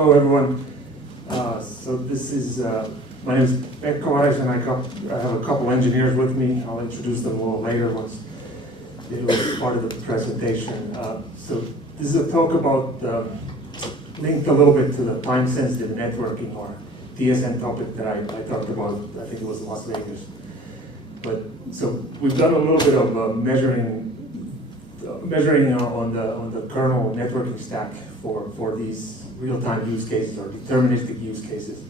Hello, everyone. So this is, my name is Pekka, Varis, and I have a couple engineers with me. I'll introduce them a little later once it was part of the presentation. So this is a talk about, linked a little bit to the time-sensitive networking, or TSN topic that I talked about, I think it was Las Vegas. But so we've done a little bit of measuring on the kernel networking stack for these real-time use cases or deterministic use cases.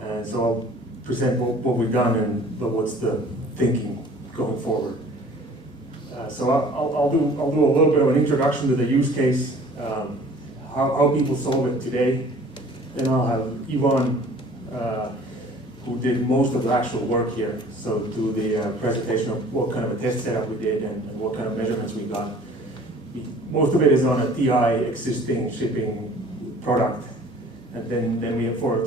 And so I'll present what we've done and what's the thinking going forward. So I'll do a little bit of an introduction to the use case, how people solve it today. Then I'll have Ivan, who did most of the actual work here, so do the presentation of what kind of a test setup we did and what kind of measurements we got. Most of it is on a TI existing shipping product, and then we have for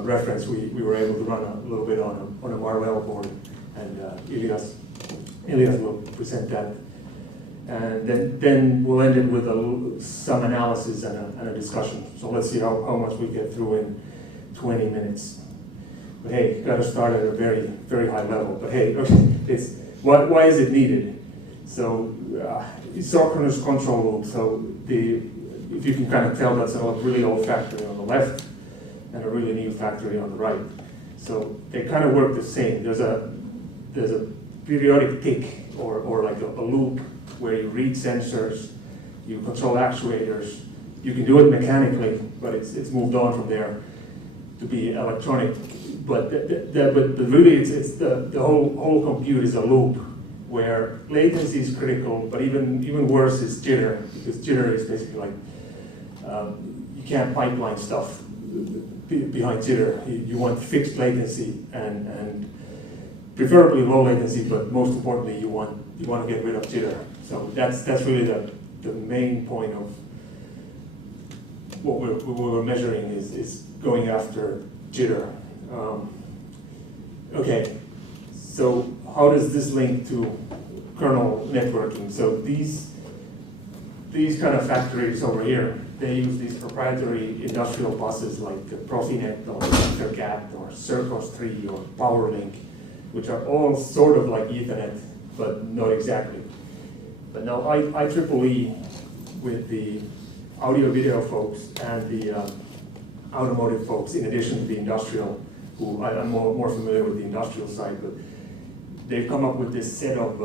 reference, we were able to run a little bit on a Marvell board, and Ilias will present that. And then we'll end it with some analysis and a discussion. So let's see how much we get through in 20 minutes. But hey, got to start at a very, very high level. But hey, it's why is it needed? So synchronous control loop. So if you can kind of tell, that's a really old factory on the left and a really new factory on the right. So they kind of work the same. There's a periodic tick or like a loop where you read sensors, you control actuators. You can do it mechanically, but it's moved on from there to be electronic. But really, it's the whole compute is a loop where latency is critical, but even worse is jitter, because jitter is basically like you can't pipeline stuff behind jitter. You want fixed latency and preferably low latency, but most importantly, you want to get rid of jitter. So that's really the main point of what we're measuring is going after jitter. Okay, so how does this link to kernel networking? So these kind of factories over here, they use these proprietary industrial buses like Profinet or Intercat or Circos3 or PowerLink, which are all sort of like Ethernet, but not exactly. But now IEEE with the audio-video folks and the automotive folks, in addition to the industrial, who I'm more familiar with the industrial side, but they've come up with this set of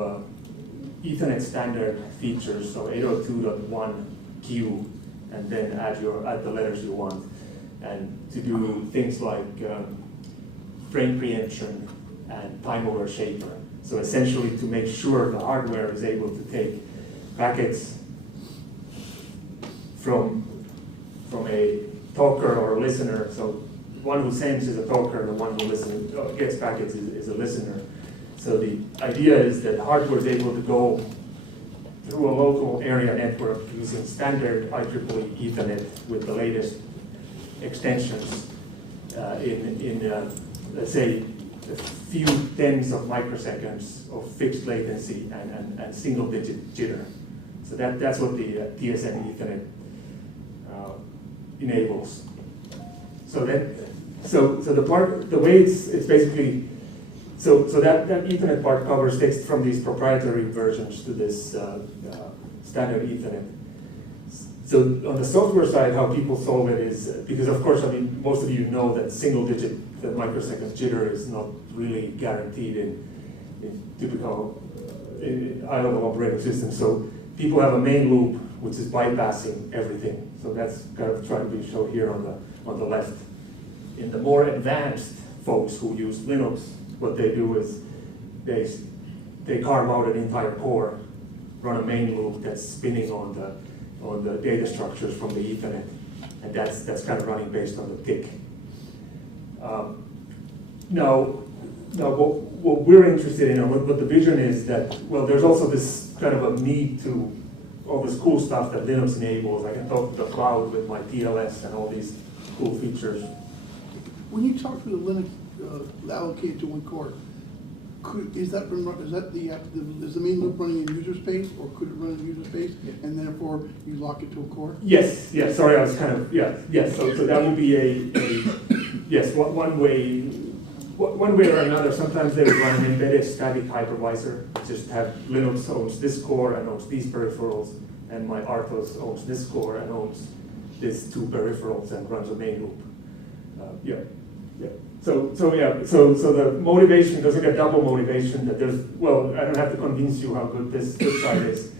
Ethernet standard features, so 802.1q, and then add the letters you want, and to do things like frame preemption and time over shaper. So essentially to make sure the hardware is able to take packets from a talker or a listener. So one who sends is a talker, the one who gets packets is a listener. So the idea is that hardware is able to go through a local area network using standard IEEE Ethernet with the latest extensions in let's say, a few tens of microseconds of fixed latency and single-digit jitter. So that's what the TSN Ethernet enables. So the way it's basically so that Ethernet part takes from these proprietary versions to this standard Ethernet. So on the software side, how people solve it is because, of course, I mean, most of you know that single-digit microsecond jitter is not really guaranteed in typical high-level operating systems. So people have a main loop which is bypassing everything. So that's kind of trying to be shown here on the left. In the more advanced folks who use Linux, what they do is they carve out an entire core, run a main loop that's spinning on the data structures from the Ethernet, and that's kind of running based on the tick. Now what we're interested in, and what the vision is that, well, there's also this kind of a need to all this cool stuff that Linux enables. I can talk to the cloud with my TLS and all these cool features. When you talk to the Linux allocated to one core, Is that is the main loop running in user space, or could it run in user space, and therefore you lock it to a core? Yes, yes, sorry, I was kind of, yes, so that would be yes, one way or another. Sometimes they would run an embedded static hypervisor, just have Linux owns this core and owns these peripherals, and my RTOS owns this core and owns these two peripherals and runs a main loop. So the motivation doesn't get double motivation. That there's, well, I don't have to convince you how good this side is,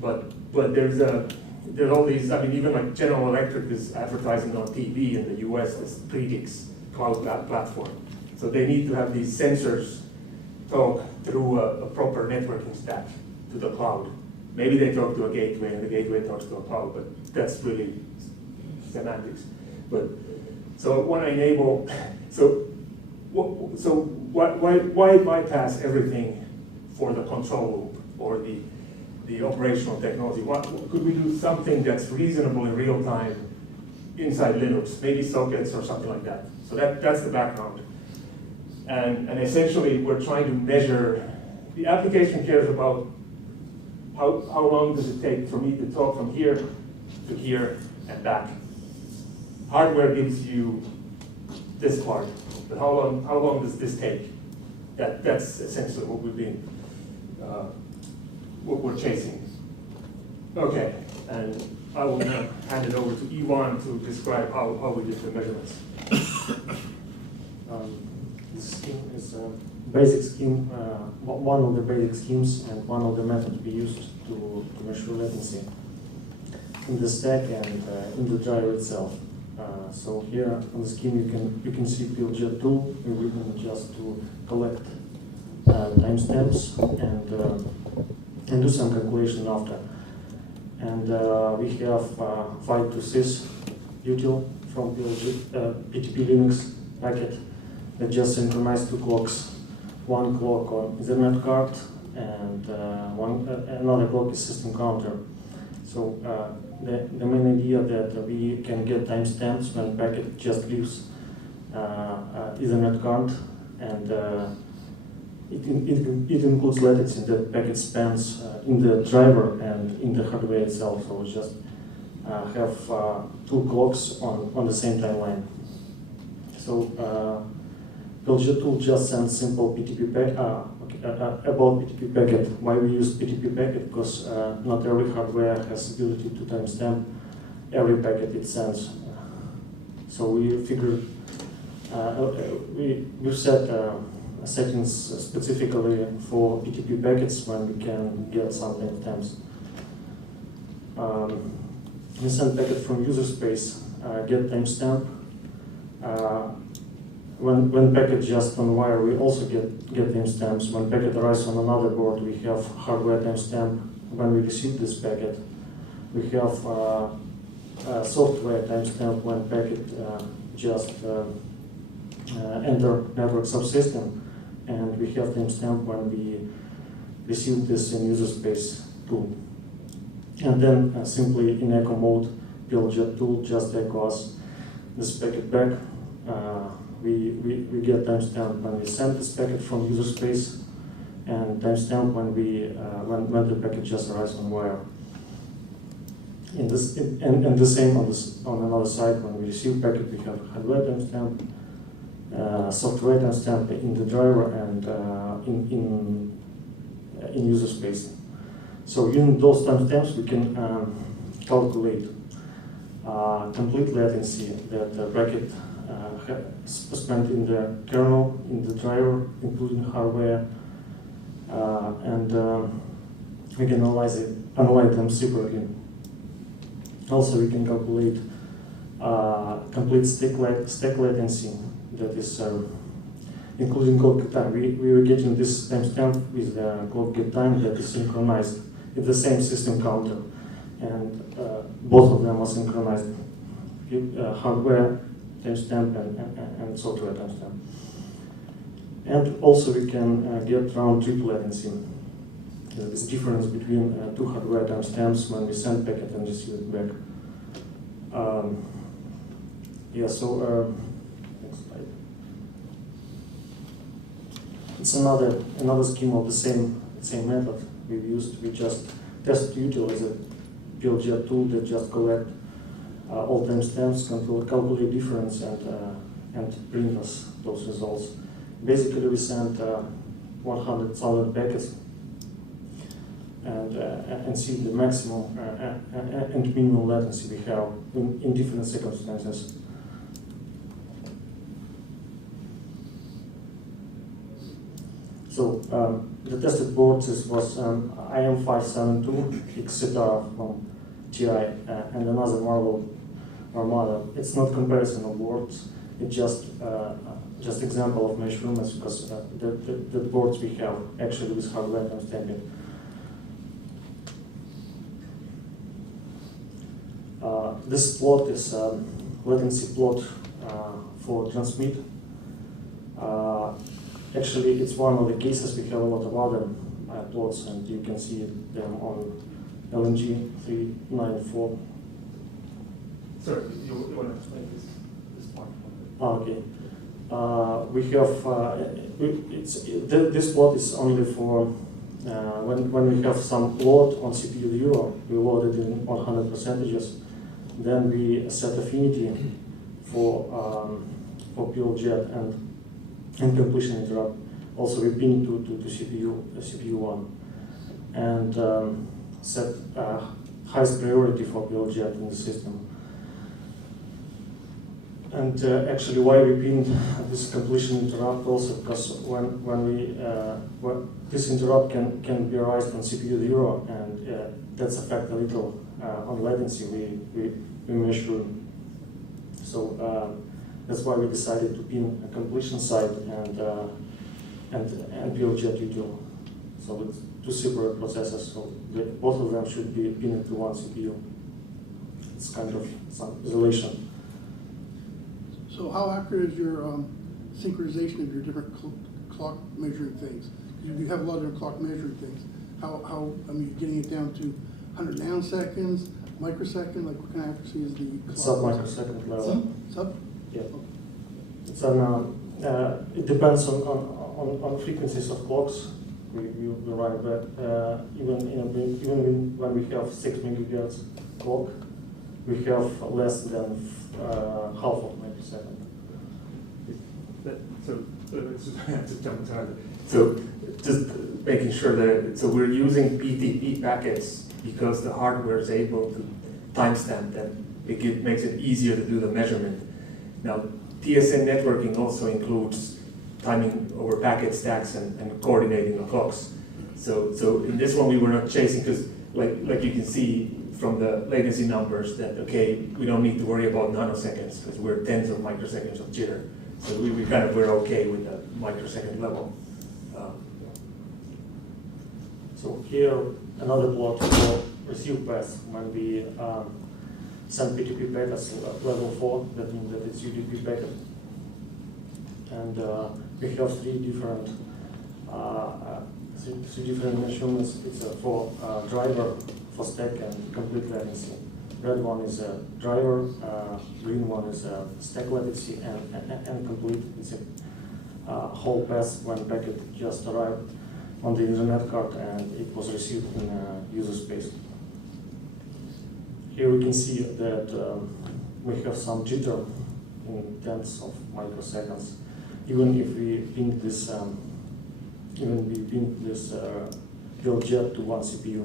but there's all these. I mean, even like General Electric is advertising on TV in the U.S. this Predix cloud platform. So they need to have these sensors talk through a proper networking stack to the cloud. Maybe they talk to a gateway and the gateway talks to a cloud, but that's really semantics. But so when I enable, why bypass everything for the control loop or the operational technology? Could we do something that's reasonable in real time inside Linux, maybe sockets or something like that? So that's the background. And essentially, we're trying to measure, the application cares about how long does it take for me to talk from here to here and back. Hardware gives you this part, but how long does this take? That's essentially what we're chasing. Okay, and I will now hand it over to Ivan to describe how we did the measurements. This scheme is a basic scheme, one of the basic schemes and one of the methods we used to measure latency in the stack and in the driver itself. So here on the scheme you can see PLJ tool written just to collect timestamps and do some calculation after. And we have fight to sys util from PTP Linux packet that just synchronize two clocks. One clock on Ethernet card and another clock is system counter. So the main idea that we can get timestamps when packet just leaves Ethernet card, and it includes latency that packet spans in the driver and in the hardware itself. So we just have two clocks on the same timeline. So PLJ tool just sends simple PTP packet about PTP packet. Why we use PTP packet? Because not every hardware has ability to timestamp every packet it sends. So we figured we set settings specifically for PTP packets when we can get something times. We send packet from user space, get timestamp. When packet just on wire, we also get timestamps. When packet arrives on another board, we have hardware timestamp. When we receive this packet, we have software timestamp when packet just enter network subsystem, and we have timestamp when we receive this in user space too. And then simply in echo mode, PLJ tool just echoes this packet back. We get timestamp when we send this packet from user space, and timestamp when when the packet just arrives on wire. And the same on another side, when we receive packet, we have hardware timestamp, software timestamp in the driver and in user space. So using those timestamps, we can calculate complete latency that the packet spent in the kernel, in the driver, including hardware, and we can analyze them separately. Also, we can calculate complete stack latency, that is including clock get time. We were getting this timestamp with the clock get time that is synchronized in the same system counter, and both of them are synchronized. Hardware timestamp and software timestamp. And also we can get round trip latency. This difference between two hardware timestamps when we send packet and receive it back. Next slide. it's another scheme of the same method we've used. We just test util as a PLG tool that just collect all timestamps, calculate difference, and bring us those results. Basically, we sent 100,000 packets and see the maximum and minimum latency we have in different circumstances. So the tested board was IM572 Jitter from TI and another Marvel Armada. It's not comparison of boards. It's just example of measurements because the boards we have actually with hardware timestamping. This plot is latency plot for transmit. Actually, it's one of the cases. We have a lot of other plots, and you can see them on LNG 394. Sorry, you want to explain this part? Okay. We have this plot is only for when we have some load on CPU 0, we load it in 100%. Then we set affinity for PLG and completion interrupt. Also, we pin to CPU 1 and set highest priority for PLG in the system. And actually, why we pinned this completion interrupt also because when this interrupt can be raised on CPU 0, and that's affect a little on latency we measure. So that's why we decided to pin a completion side and PLG util. So it's two separate processes. So both of them should be pinned to one CPU. It's kind of some isolation. So how accurate is your synchronization of your different clock measuring things? You have a lot of different clock measuring things. How I mean, getting it down to 100 nanoseconds, microsecond, like what kind of accuracy is the clock? Sub-microsecond level. Sub? Yeah. Okay. It's it depends on frequencies of clocks. We run, but even when we have 6 megahertz clock, we have less than half of microsecond. So just making sure that we're using PTP packets because the hardware is able to timestamp them. It makes it easier to do the measurement. Now, TSN networking also includes timing over packet stacks and coordinating the clocks. So in this one we were not chasing because like you can see from the latency numbers that we don't need to worry about nanoseconds because we're tens of microseconds of jitter. So we kind of were okay with the microsecond level. So here another plot for receive path when we send PTP packets level 4, that means that it's UDP packet. And we have three different measurements. It's for driver, for stack, and complete latency. Red one is a driver, green one is a stack latency, and complete. It's a whole path when packet just arrived on the Ethernet card and it was received in user space. Here we can see that we have some jitter in tenths of microseconds. Even if we ping this, PLG to one CPU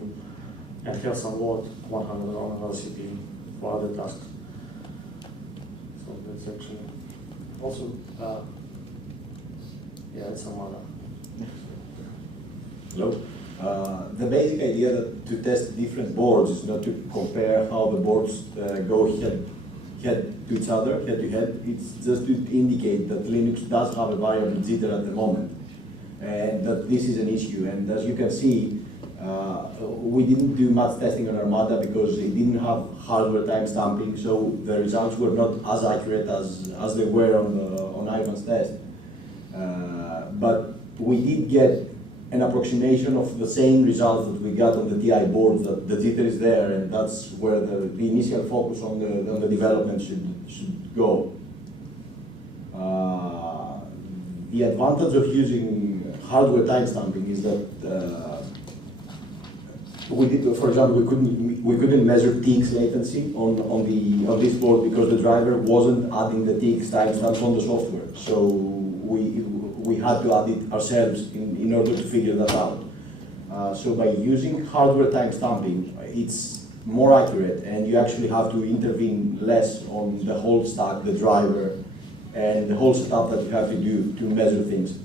and have some load 100 on another CPU for other tasks. So that's actually also, it's some other. Hello. The basic idea that to test different boards is not to compare how the boards go head to each other, head to head. It's just to indicate that Linux does have a variable jitter at the moment, and that this is an issue. And as you can see, we didn't do much testing on Armada because it didn't have hardware timestamping, so the results were not as accurate as they were on Ivan's test. But we did get an approximation of the same results that we got on the TI boards, that the jitter is there, and that's where the initial focus on the development should go. The advantage of using hardware timestamping is that we did, for example, we couldn't measure TX latency on this board because the driver wasn't adding the TX timestamps on the software. So we had to add it ourselves in order to figure that out. So by using hardware timestamping, it's more accurate, and you actually have to intervene less on the whole stack, the driver, and the whole setup that you have to do to measure things.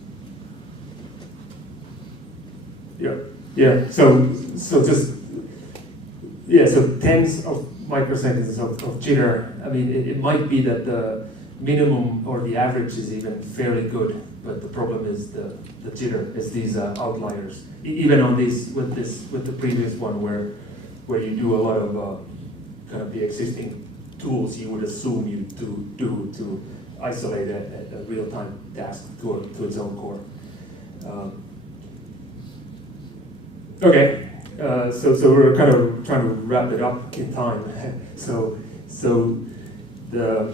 Yeah. So tens of microseconds of jitter. I mean, it might be that the minimum or the average is even fairly good, but the problem is the jitter, is these outliers. Even on this with the previous one where you do a lot of kind of the existing tools you would assume you do to isolate a real-time task to its own core. Okay, so we're kind of trying to wrap it up in time. So the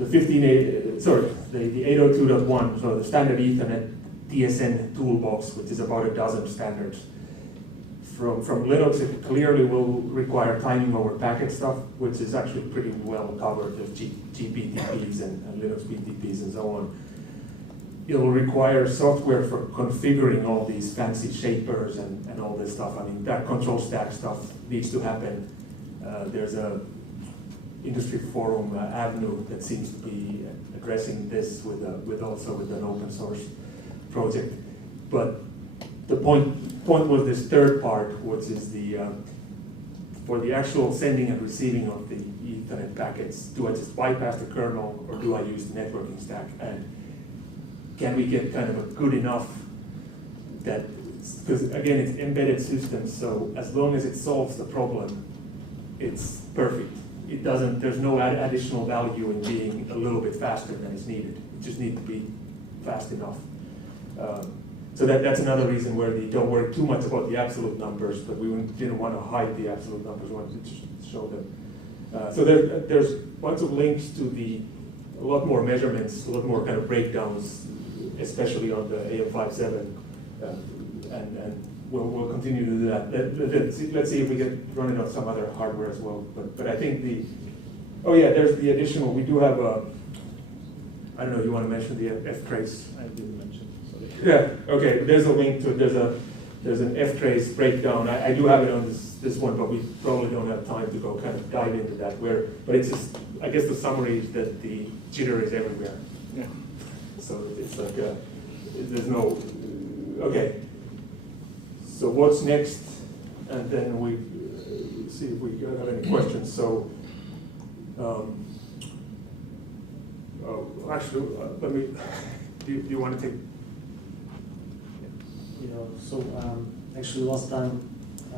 802.1, so the standard Ethernet TSN toolbox, which is about a dozen standards. From Linux, it clearly will require timing over packet stuff, which is actually pretty well covered. There's GPTPs and Linux BTPs and so on. It will require software for configuring all these fancy shapers and all this stuff. I mean, that control stack stuff needs to happen. There's a industry forum avenue that seems to be addressing this with an open source project. But the point was this third part, which is for the actual sending and receiving of the Ethernet packets. Do I just bypass the kernel, or do I use the networking stack? And can we get kind of a good enough that, because again, it's embedded systems, so as long as it solves the problem, it's perfect. It doesn't, there's no additional value in being a little bit faster than is needed. It just needs to be fast enough. So that's another reason where they don't worry too much about the absolute numbers, but we didn't want to hide the absolute numbers, we wanted to just show them. So there's bunch of links to a lot more measurements, a lot more kind of breakdowns, especially on the AM57, and we'll continue to do that. Let's see if we get running on some other hardware as well. But I think there's the additional. We do have I don't know. You want to mention the F-trace? I didn't mention. Sorry. Yeah. Okay. There's a link to it. There's an F-trace breakdown. I do have it on this one, but we probably don't have time to go kind of dive into that. But it's just, I guess the summary is that the jitter is everywhere. Yeah. So it's like there's no, okay. So what's next? And then we see if we have any questions. So, actually, let me, do you want to take? Yeah, so actually last time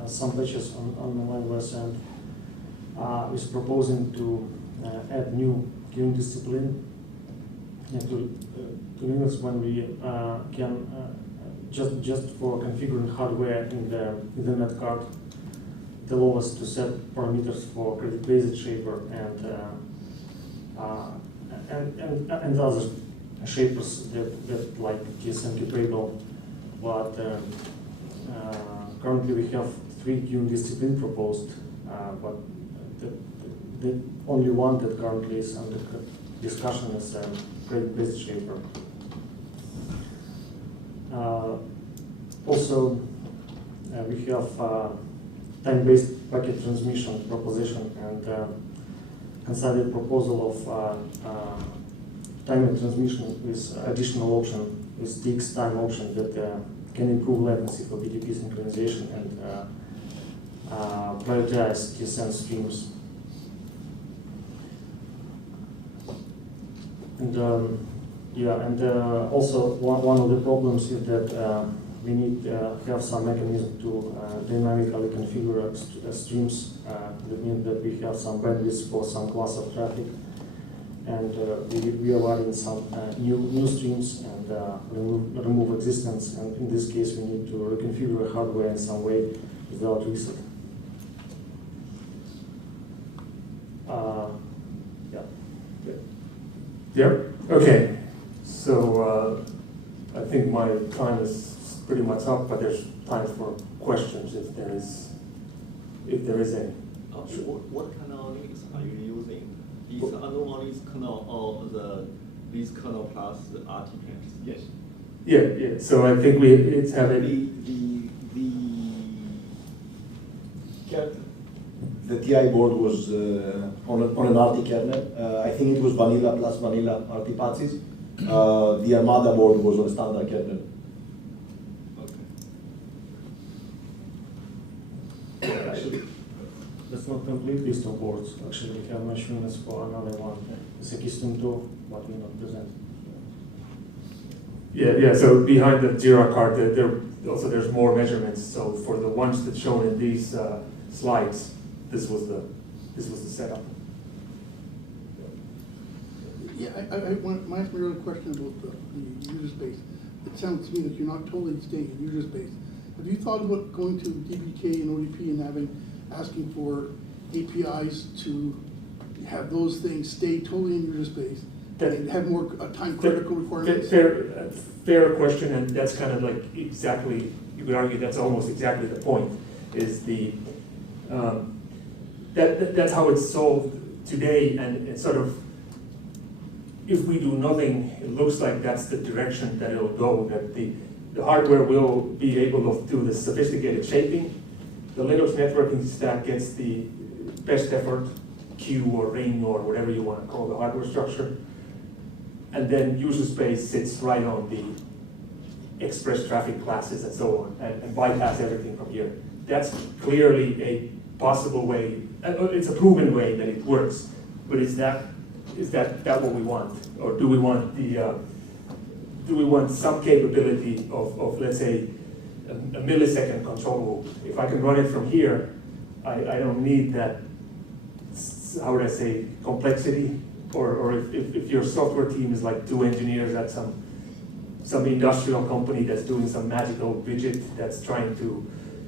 some patches on the line were sent is proposing to add new queuing discipline to Linux when we can just for configuring hardware in the Ethernet card, it allows us to set parameters for credit-based shaper and other shapers that like TSN capable. But currently we have 3 queuing disciplines proposed, but the only one that currently is under discussion is credit-based shaper. Also, we have time-based packet transmission proposition and considered proposal of time transmission with additional option, with TX time option that can improve latency for BTP synchronization and prioritize TSN streams. And also one of the problems is that we need to have some mechanism to dynamically configure streams. That means that we have some bandwidth for some class of traffic, and we are adding some new streams and remove existence. And in this case, we need to reconfigure hardware in some way without reset. Yeah. Okay. So I think my time is pretty much up, but there's time for questions if there is any. What kind of Linux are you using? Is another one is kernel or this kernel plus the artifacts? Yes. Yeah. So I think it's having The TI board was on an RT kernel. I think it was vanilla plus vanilla RT patches. The Armada board was on a standard kernel. Okay. Actually, that's not complete list of boards. Actually, we have measurements for another one. It's a Keystone 2, but we not present. Yeah. So behind the Jira card, there's more measurements. So for the ones that's shown in these slides, this was the setup. Yeah, I want to ask me another question about the user space. It sounds to me that you're not totally staying in user space. Have you thought about going to DBK and ODP and asking for APIs to have those things stay totally in user space and have more time critical requirements? Fair question, and that's kind of like exactly, you could argue that's almost exactly the point, is that's how it's solved today, and it's sort of, if we do nothing, it looks like that's the direction that it'll go, that the hardware will be able to do the sophisticated shaping. The Linux networking stack gets the best effort, queue or ring or whatever you want to call the hardware structure. And then user space sits right on the express traffic classes and so on, and bypass everything from here. That's clearly a possible way, it's a proven way that it works, but is that what we want? Or do we want some capability of let's say, a millisecond control loop? If I can run it from here, I don't need that, how would I say, complexity. Or if your software team is like 2 engineers at some industrial company that's doing some magical widget that's trying to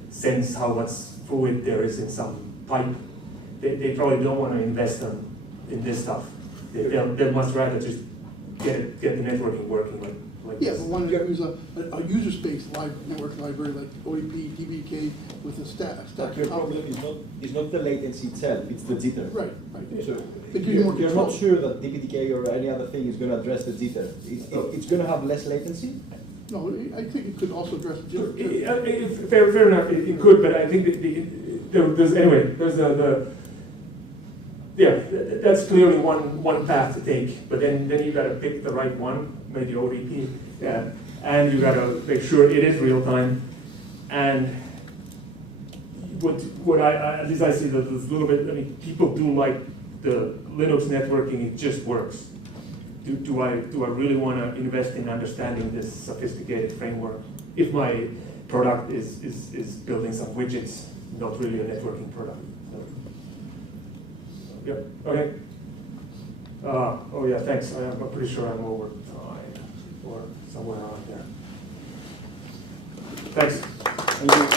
sense how much fluid there is in some pipe, they probably don't want to invest in this stuff. They'd much rather just get the networking working like Yeah, this. but one use a user space network library like ODP, DBK with a stack. But your problem is not the latency itself, it's the jitter. Right. So It gives you more you're control. not sure that DPDK or any other thing is going to address the jitter. It's going to have less latency. No, I think it could also address jitter too. Fair enough, it could, but I think that's clearly one path to take, but then you gotta pick the right one, maybe ODP, and you gotta make sure it is real time, and what at least I see that there's a little bit, I mean, people do like the Linux networking, it just works. Do I really want to invest in understanding this sophisticated framework if my product is building some widgets, not really a networking product? So, yep. Okay. Oh yeah, thanks. I'm pretty sure I'm over time or somewhere around there. Thanks. Thank you.